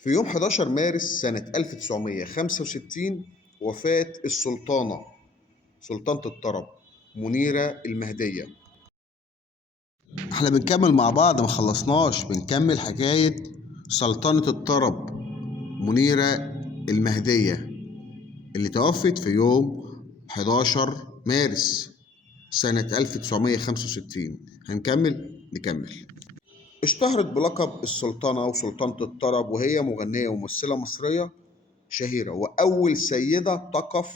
في يوم 11 مارس سنة 1965 وفاة سلطانة الطرب منيرة المهدية. احنا بنكمل مع بعض، ما خلصناش، بنكمل حكاية سلطنة الطرب منيرة المهدية اللي توفت في يوم 11 مارس سنة 1965. نكمل. اشتهرت بلقب السلطنة وسلطنة الطرب، وهي مغنية وممثلة مصرية شهيرة وأول سيدة تقف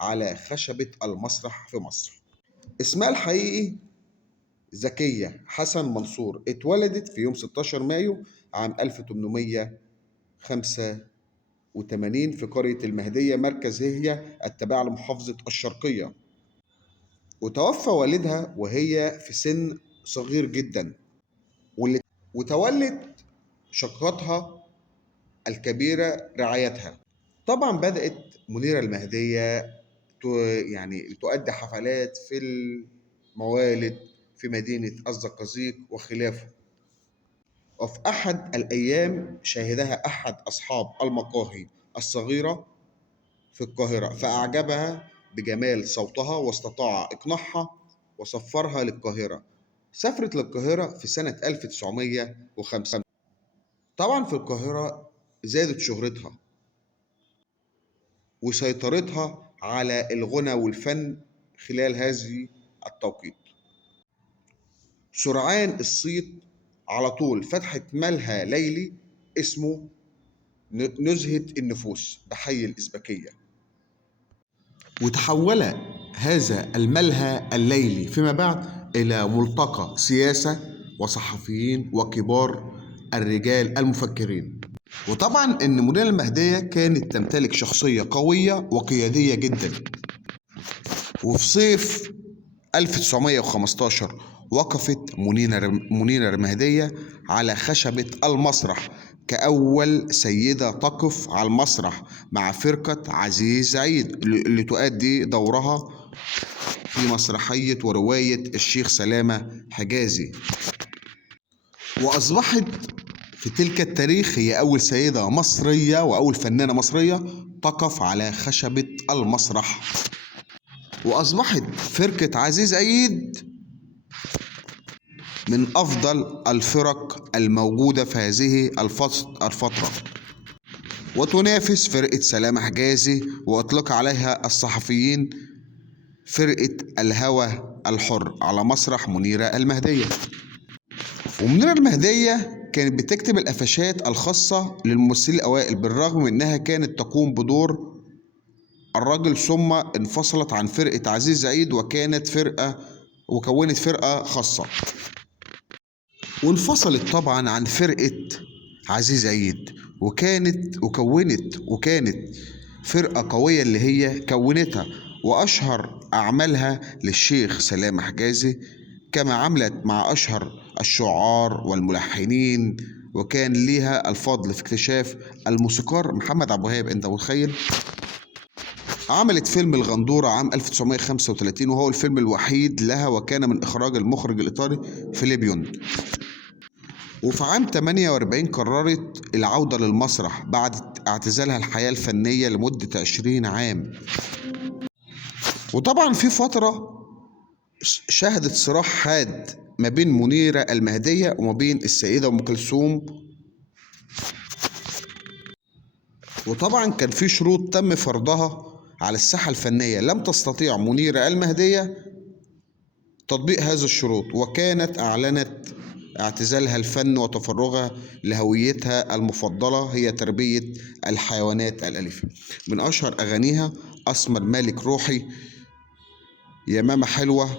على خشبة المسرح في مصر. اسمها الحقيقي زكية حسن منصور. اتولدت في يوم 16 مايو عام 1885 في قرية المهدية مركز هي التابعة لمحافظة الشرقية. وتوفى والدها وهي في سن صغير جدا، وتولت شقيقتها الكبيرة رعايتها. طبعا بدأت منيرة المهدية تؤدي حفلات في الموالد في مدينة الزقازيق وخلافه. وفي أحد الأيام شاهدها أحد أصحاب المقاهي الصغيرة في القاهرة، فأعجبها بجمال صوتها واستطاع إقناعها وسفرها للقاهرة. سافرت للقاهرة في سنة 1905. طبعا في القاهرة زادت شهرتها وسيطرتها على الغنى والفن خلال هذه التوقيت. سرعان الصيت على طول فتحت ملهى ليلي اسمه نزهة النفوس بحي الإزبكية. وتحول هذا الملهى الليلي فيما بعد إلى ملتقى سياسة وصحفيين وكبار الرجال المفكرين. وطبعا إن منيرة المهدية كانت تمتلك شخصية قوية وقيادية جدا. وفي صيف 1915 وقفت منيرة المهدية على خشبة المسرح كأول سيدة تقف على المسرح مع فرقة عزيز عيد اللي تؤدي دورها في مسرحية ورواية الشيخ سلامة حجازي. وأصبحت في تلك التاريخ هي أول سيدة مصرية وأول فنانة مصرية تقف على خشبة المسرح. وأصبحت فرقة عزيز عيد من أفضل الفرق الموجودة في هذه الفترة، وتنافس فرقة سلامة حجازي، وأطلق عليها الصحفيين فرقة الهوى الحر على مسرح منيرة المهدية. ومنيرة المهدية كانت بتكتب القفشات الخاصة للممثلين الأوائل، بالرغم من أنها كانت تقوم بدور الرجل، ثم انفصلت عن فرقة عزيز عيد وكونت فرقة خاصة. وانفصلت طبعا عن فرقة عزيز عيد وكانت فرقة قوية اللي هي كونتها، وأشهر أعمالها للشيخ سلامة حجازي، كما عملت مع أشهر الشعراء والملحنين، وكان ليها الفضل في اكتشاف الموسيقار محمد عبد الوهاب. أنت متخيل؟ عملت فيلم الغندورة عام 1935 وهو الفيلم الوحيد لها، وكان من إخراج المخرج الإيطالي فيليبيون. وفي عام 48 قررت العودة للمسرح بعد اعتزالها الحياة الفنية لمدة 20 عام. وطبعا في فترة شهدت صراع حاد ما بين منيرة المهدية وما بين السيدة أم كلثوم. وطبعا كان في شروط تم فرضها على الساحة الفنية، لم تستطيع منيرة المهدية تطبيق هذه الشروط، وكانت أعلنت اعتزالها الفن وتفرغها لهويتها المفضلة هي تربية الحيوانات الأليفة. من أشهر أغانيها أسمر مالك روحي، يا ماما حلوة،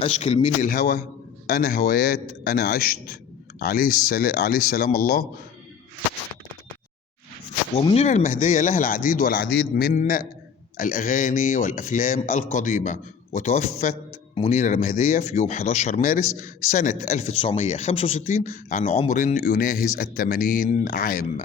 أشكل مين الهوى، أنا هوايات، أنا عشت، عليه السلام الله. ومنيرة المهدية لها العديد والعديد من الأغاني والأفلام القديمة. وتوفت منيرة المهدية في يوم 11 مارس سنة 1965 عن عمر يناهز 80 عام.